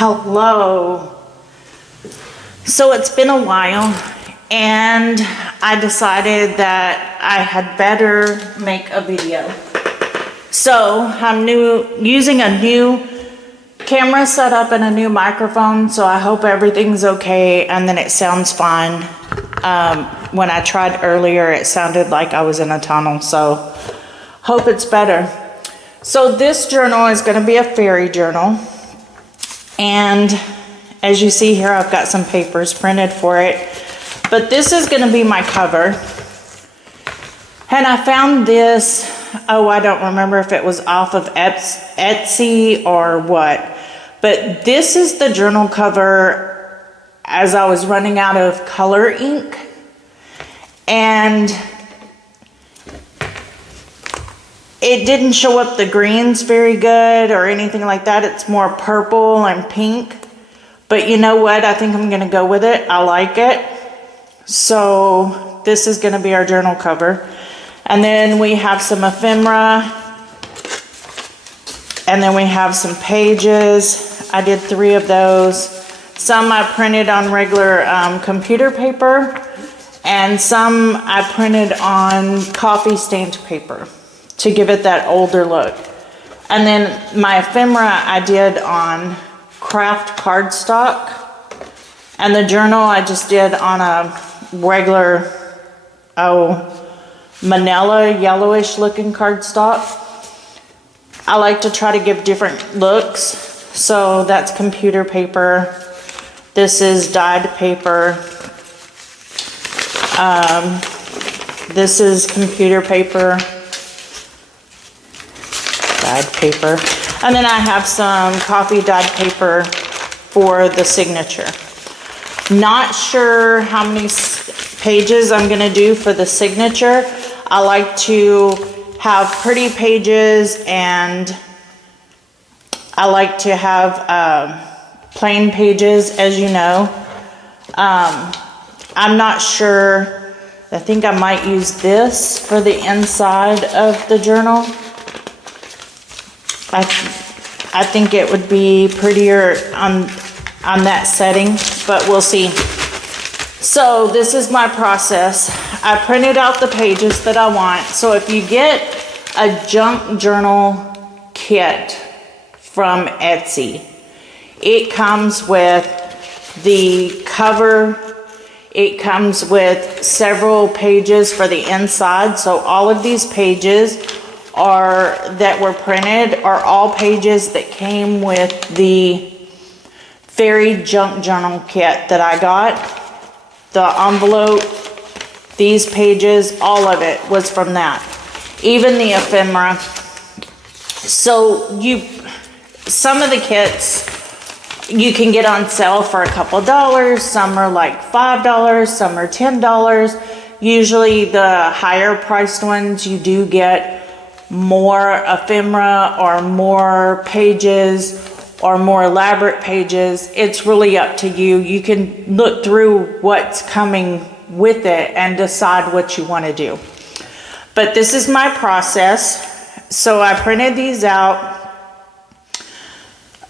Hello. So it's been a while and I decided that I had better make a video. So I'm using a new camera setup and a new microphone, so I hope everything's okay and then it sounds fine. When I tried earlier, it sounded like I was in a tunnel, so hope it's better. So this journal is going to be a fairy journal, and as you see here, I've got some papers printed for it, but this is going to be my cover. And I found this, I don't remember if it was off of Etsy or what, but this is the journal cover as I was running out of color ink. And it didn't show up the greens very good or anything like that. It's more purple and pink. But you know what? I think I'm going to go with it. I like it. So this is going to be our journal cover. And then we have some ephemera. And then we have some pages. I did 3 of those. Some I printed on regular computer paper. And some I printed on coffee stained paper to give it that older look. And then my ephemera I did on craft cardstock. And the journal I just did on a regular, manila yellowish looking cardstock. I like to try to give different looks. So that's computer paper. This is dyed paper. This is computer paper. Dyed paper. And then I have some coffee dyed paper for the signature. Not sure how many pages I'm going to do for the signature. I like to have pretty pages, and I like to have plain pages, as you know. I'm not sure. I think I might use this for the inside of the journal. I think it would be prettier on that setting, but we'll see. So this is my process. I printed out the pages that I want. So if you get a junk journal kit from Etsy, it comes with the cover. It comes with several pages for the inside. So all of these pages that were printed are all pages that came with the fairy junk journal kit that I got. The envelope, these pages, all of it was from that. Even the ephemera. So some of the kits you can get on sale for a couple dollars. Some are like $5, some are $10. Usually the higher priced ones, you do get more ephemera or more pages or more elaborate pages. It's really up to you. You can look through what's coming with it and decide what you want to do. But this is my process. So I printed these out.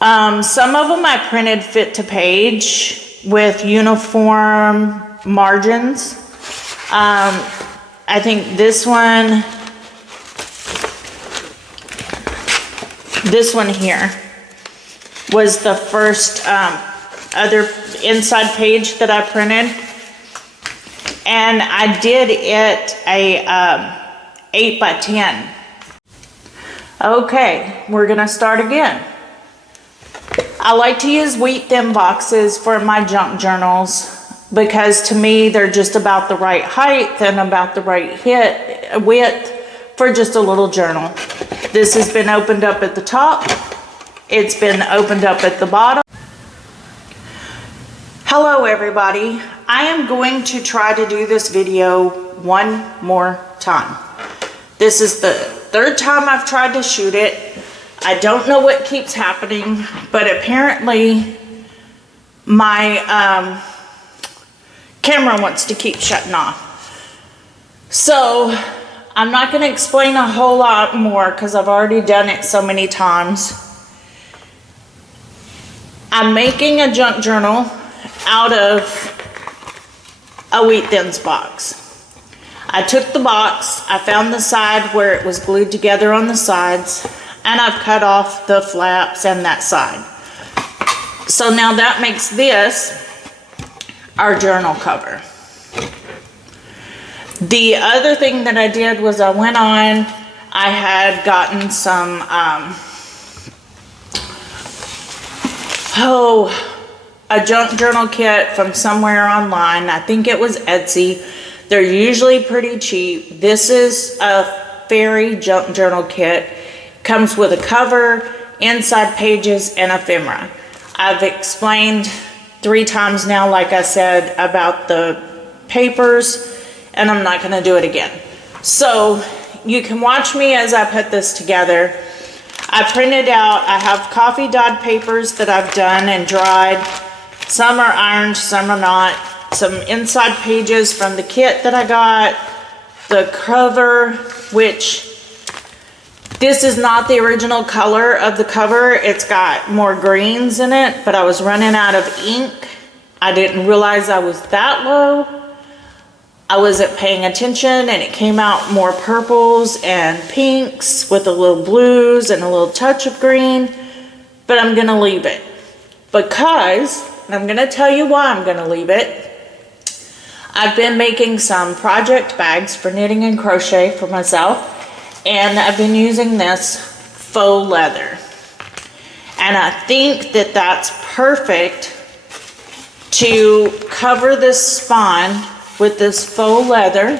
Some of them I printed fit to page with uniform margins. I think this one here was the first other inside page that I printed, and I did it a 8 by 10. Okay, we're gonna start again. I like to use wheat thin boxes for my junk journals because to me they're just about the right height and about the right width for just a little journal. This has been opened up at the top. It's been opened up at the bottom. Hello everybody. I am going to try to do this video one more time. This is the 3rd time I've tried to shoot it. I don't know what keeps happening, but apparently my camera wants to keep shutting off. So I'm not going to explain a whole lot more because I've already done it so many times. I'm making a junk journal out of a Wheat Thins box. I took the box, I found the side where it was glued together on the sides, and I've cut off the flaps and that side. So now that makes this our journal cover. The other thing that I did was I went on, I had gotten some, a junk journal kit from somewhere online. I think it was Etsy. They're usually pretty cheap. This is a fairy junk journal kit. Comes with a cover, inside pages, and ephemera. I've explained 3 times now, like I said, about the papers, and I'm not gonna do it again. So you can watch me as I put this together. I printed out, I have coffee dyed papers that I've done and dried. Some are ironed, some are not. Some inside pages from the kit that I got. The cover, which this is not the original color of the cover. It's got more greens in it, but I was running out of ink. I didn't realize I was that low. I wasn't paying attention, and it came out more purples and pinks with a little blues and a little touch of green, but I'm gonna leave it because, and I'm gonna tell you why I'm gonna leave it. I've been making some project bags for knitting and crochet for myself, and I've been using this faux leather. And I think that that's perfect to cover this spine with this faux leather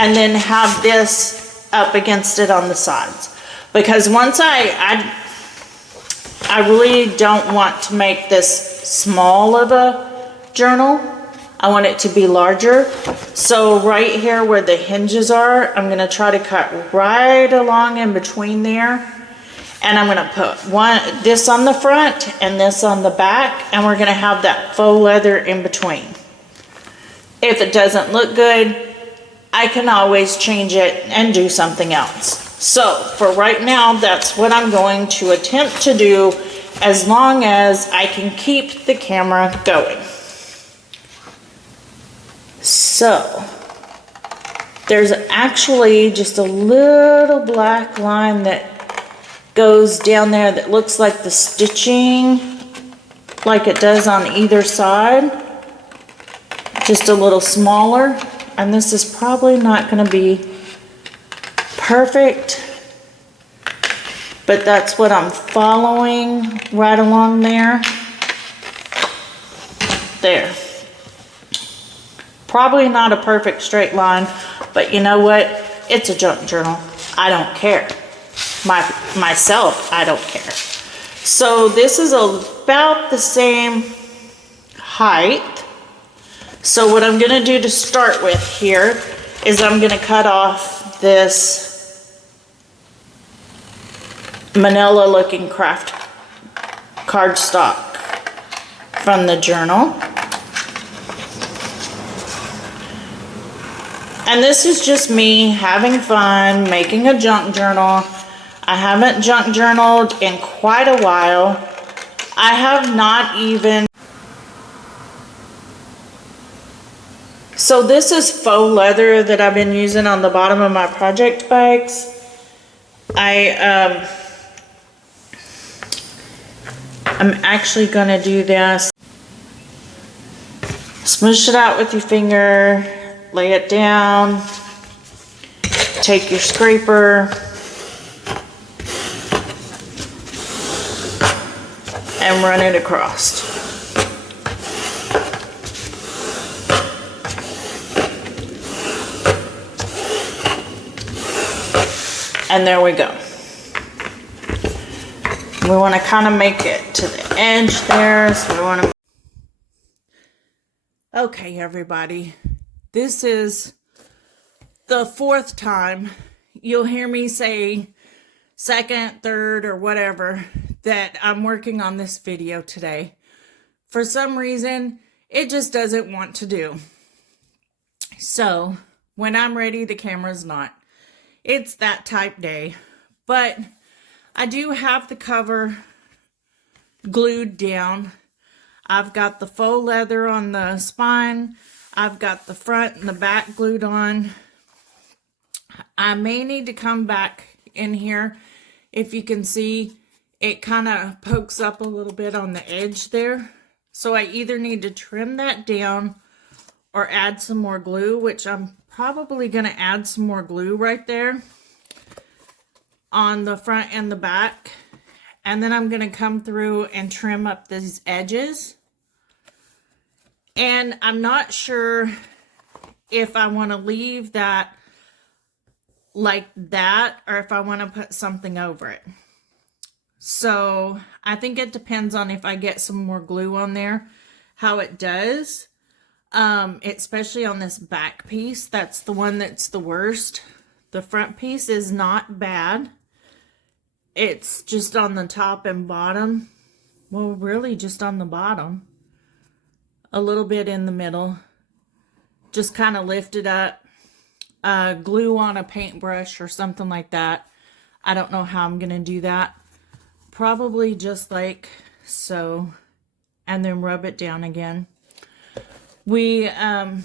and then have this up against it on the sides. Because once I really don't want to make this small of a journal. I want it to be larger. So right here where the hinges are, I'm gonna try to cut right along in between there. And I'm gonna put this on the front and this on the back, and we're gonna have that faux leather in between. If it doesn't look good, I can always change it and do something else. So for right now, that's what I'm going to attempt to do, as long as I can keep the camera going. So there's actually just a little black line that goes down there that looks like the stitching, like it does on either side, just a little smaller. And this is probably not going to be perfect, but that's what I'm following right along there. There. Probably not a perfect straight line, but you know what? It's a junk journal. I don't care. Myself, I don't care. So this is about the same height. So what I'm gonna do to start with here is I'm gonna cut off this manila looking craft cardstock from the journal. And this is just me having fun, making a junk journal. I haven't junk journaled in quite a while. I have not even... So this is faux leather that I've been using on the bottom of my project bags. I'm actually gonna do this. Smoosh it out with your finger. Lay it down, take your scraper, and run it across. And there we go. We want to kind of make it to the edge there, so we want to... Okay, everybody. This is the 4th time you'll hear me say second, third, or whatever that I'm working on this video today. For some reason, it just doesn't want to do. So when I'm ready, the camera's not. It's that type day. But I do have the cover glued down. I've got the faux leather on the spine. I've got the front and the back glued on. I may need to come back in here. If you can see, it kind of pokes up a little bit on the edge there. So I either need to trim that down or add some more glue, which I'm probably going to add some more glue right there on the front and the back. And then I'm going to come through and trim up these edges. And I'm not sure if I want to leave that like that or if I want to put something over it. So I think it depends on if I get some more glue on there, how it does. Especially on this back piece. That's the one that's the worst. The front piece is not bad. It's just on the top and bottom. Well, really just on the bottom. A little bit in the middle. Just kind of lift it up. Glue on a paintbrush or something like that. I don't know how I'm going to do that. Probably just like so. And then rub it down again. I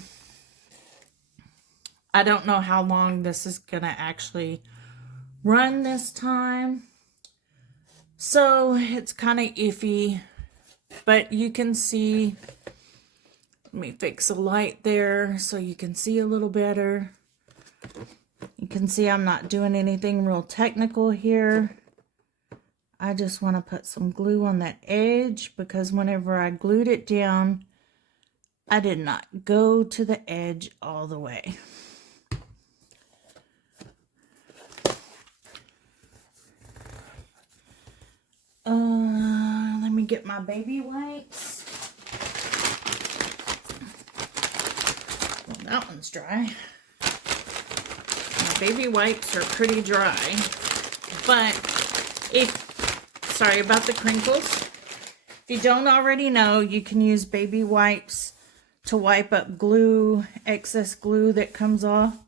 don't know how long this is going to actually run this time. So it's kind of iffy, but you can see, let me fix a light there so you can see a little better. You can see I'm not doing anything real technical here. I just want to put some glue on that edge because whenever I glued it down, I did not go to the edge all the way. Let me get my baby wipes. Well, that one's dry. My baby wipes are pretty dry. But sorry about the crinkles. If you don't already know, you can use baby wipes to wipe up glue, excess glue that comes off.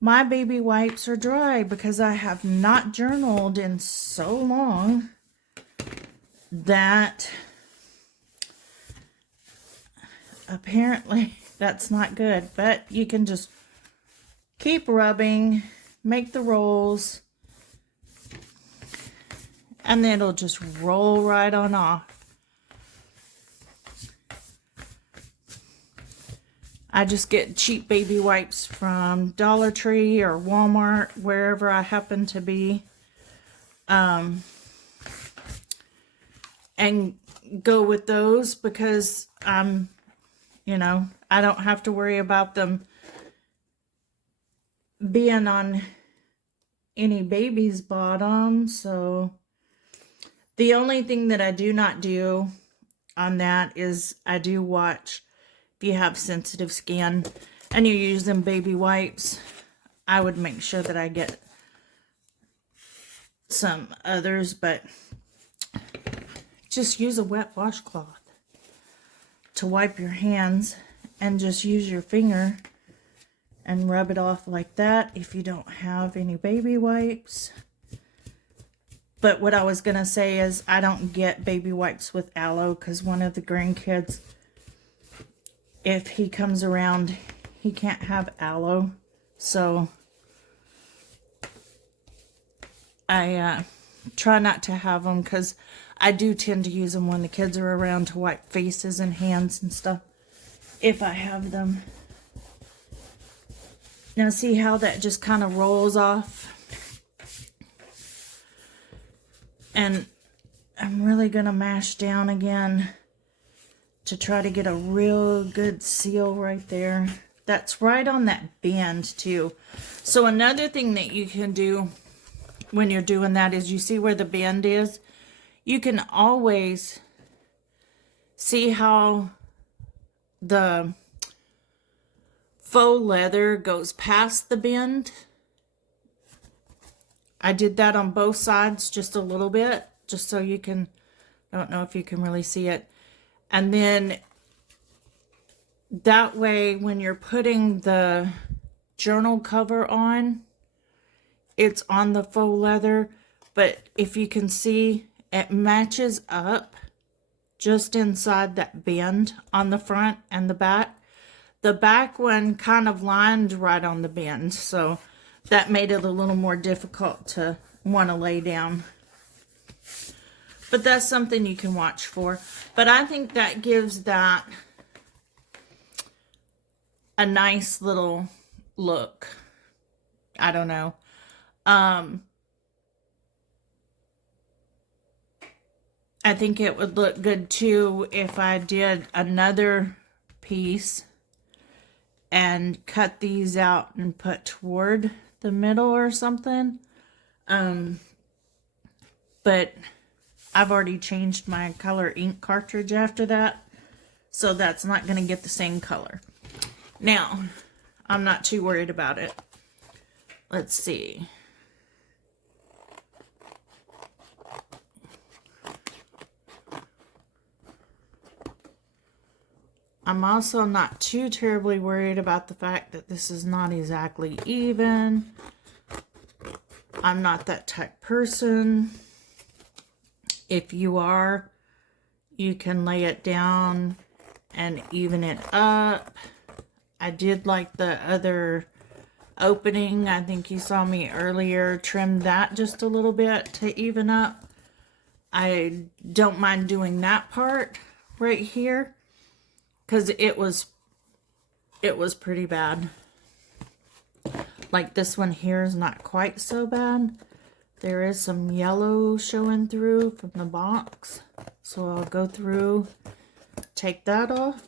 My baby wipes are dry because I have not journaled in so long that apparently that's not good. But you can just keep rubbing, make the rolls, and then it'll just roll right on off. I just get cheap baby wipes from Dollar Tree or Walmart, wherever I happen to be. And go with those because I don't have to worry about them being on any baby's bottom. So the only thing that I do not do on that is I do watch. If you have sensitive skin and you're using baby wipes, I would make sure that I get some others, but just use a wet washcloth to wipe your hands and just use your finger and rub it off like that if you don't have any baby wipes. But what I was going to say is I don't get baby wipes with aloe because one of the grandkids, if he comes around, he can't have aloe. So I try not to have them because I do tend to use them when the kids are around to wipe faces and hands and stuff if I have them. Now see how that just kind of rolls off? And I'm really going to mash down again to try to get a real good seal right there. That's right on that bend too. So another thing that you can do when you're doing that is you see where the bend is? You can always see how the faux leather goes past the bend. I did that on both sides just a little bit, just so you can, I don't know if you can really see it. And then that way when you're putting the journal cover on, it's on the faux leather. But if you can see, it matches up just inside that bend on the front and the back. The back one kind of lined right on the bend, so that made it a little more difficult to want to lay down. But that's something you can watch for. But I think that gives that a nice little look. I don't know. I think it would look good too if I did another piece and cut these out and put toward the middle or something. But I've already changed my color ink cartridge after that, so that's not going to get the same color. Now, I'm not too worried about it. Let's see. I'm also not too terribly worried about the fact that this is not exactly even. I'm not that type person. If you are, you can lay it down and even it up. I did like the other opening. I think you saw me earlier trim that just a little bit to even up. I don't mind doing that part right here, because it was pretty bad. Like this one here is not quite so bad. There is some yellow showing through from the box. So I'll go through, take that off.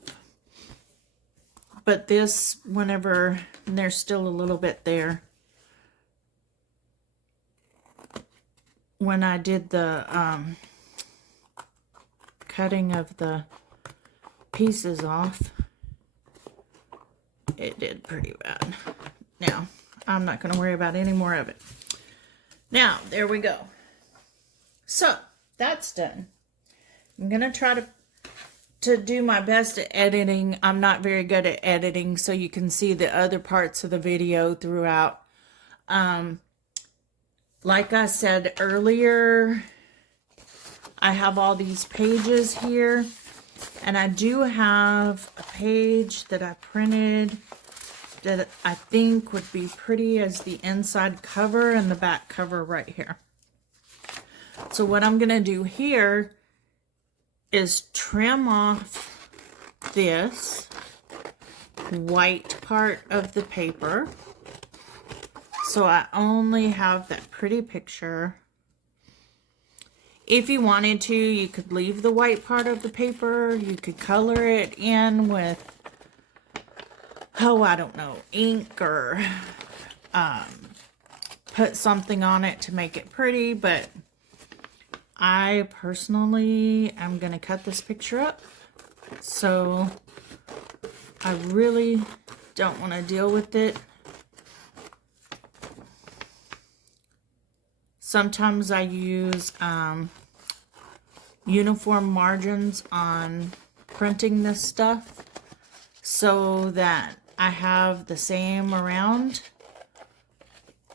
But this, whenever there's still a little bit there. When I did the cutting of the pieces off, it did pretty bad. Now, I'm not going to worry about any more of it. Now, there we go. So, that's done. I'm going to try to do my best at editing. I'm not very good at editing, so you can see the other parts of the video throughout. Like I said earlier, I have all these pages here. And I do have a page that I printed that I think would be pretty as the inside cover and the back cover right here. So what I'm going to do here is trim off this white part of the paper. So I only have that pretty picture. If you wanted to, you could leave the white part of the paper. You could color it in with, oh, I don't know, ink or put something on it to make it pretty. But I personally am going to cut this picture up. So I really don't want to deal with it. Sometimes I use uniform margins on printing this stuff so that I have the same around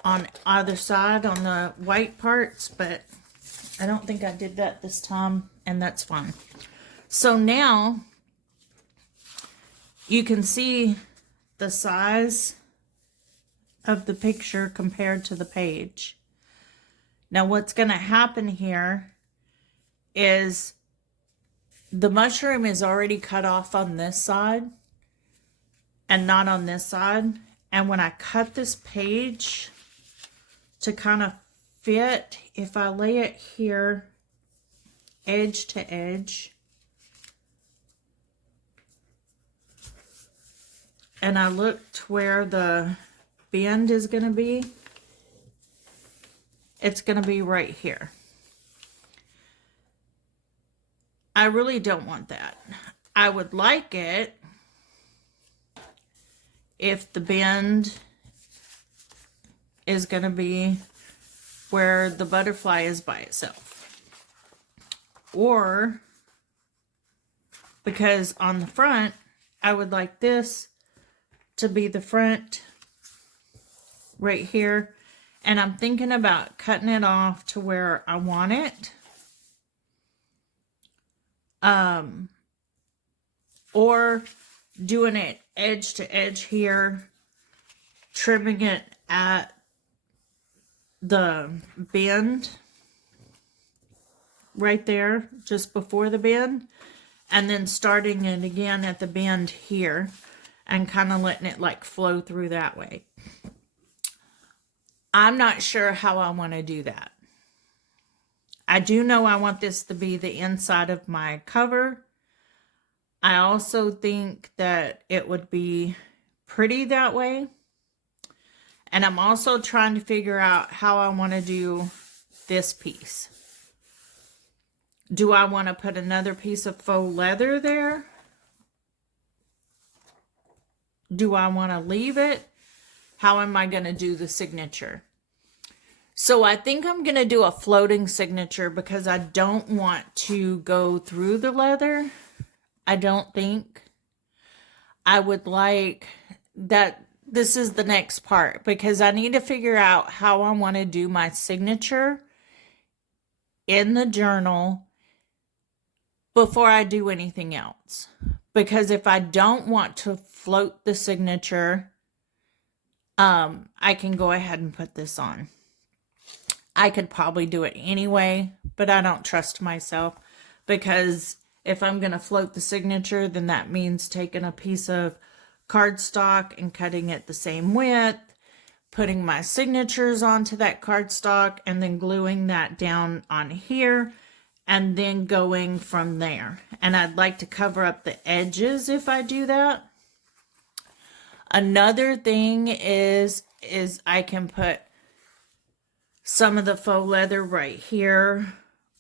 on either side on the white parts, but I don't think I did that this time, and that's fine. So now you can see the size of the picture compared to the page. Now what's going to happen here is the mushroom is already cut off on this side and not on this side. And when I cut this page to kind of fit, if I lay it here edge to edge and I look to where the bend is going to be, it's going to be right here. I really don't want that. I would like it if the bend is going to be where the butterfly is by itself. Or, because on the front, I would like this to be the front right here. And I'm thinking about cutting it off to where I want it. or doing it edge to edge here, trimming it at the bend right there, just before the bend, and then starting it again at the bend here and kind of letting it like flow through that way. I'm not sure how I want to do that. I do know I want this to be the inside of my cover. I also think that it would be pretty that way. And I'm also trying to figure out how I want to do this piece. Do I want to put another piece of faux leather there? Do I want to leave it? How am I going to do the signature? So I think I'm going to do a floating signature because I don't want to go through the leather. I don't think. I would like that. This is the next part because I need to figure out how I want to do my signature in the journal before I do anything else. Because if I don't want to float the signature, I can go ahead and put this on. I could probably do it anyway, but I don't trust myself because if I'm going to float the signature, then that means taking a piece of cardstock and cutting it the same width, putting my signatures onto that cardstock, and then gluing that down on here, and then going from there. And I'd like to cover up the edges if I do that. Another thing is I can put some of the faux leather right here,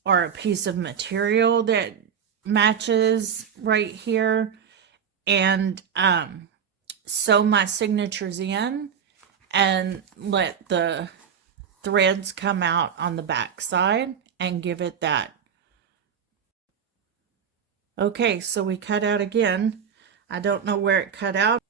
or a piece of material that matches right here, and sew my signatures in and let the threads come out on the back side and give it that. Okay, so we cut out again. I don't know where it cut out.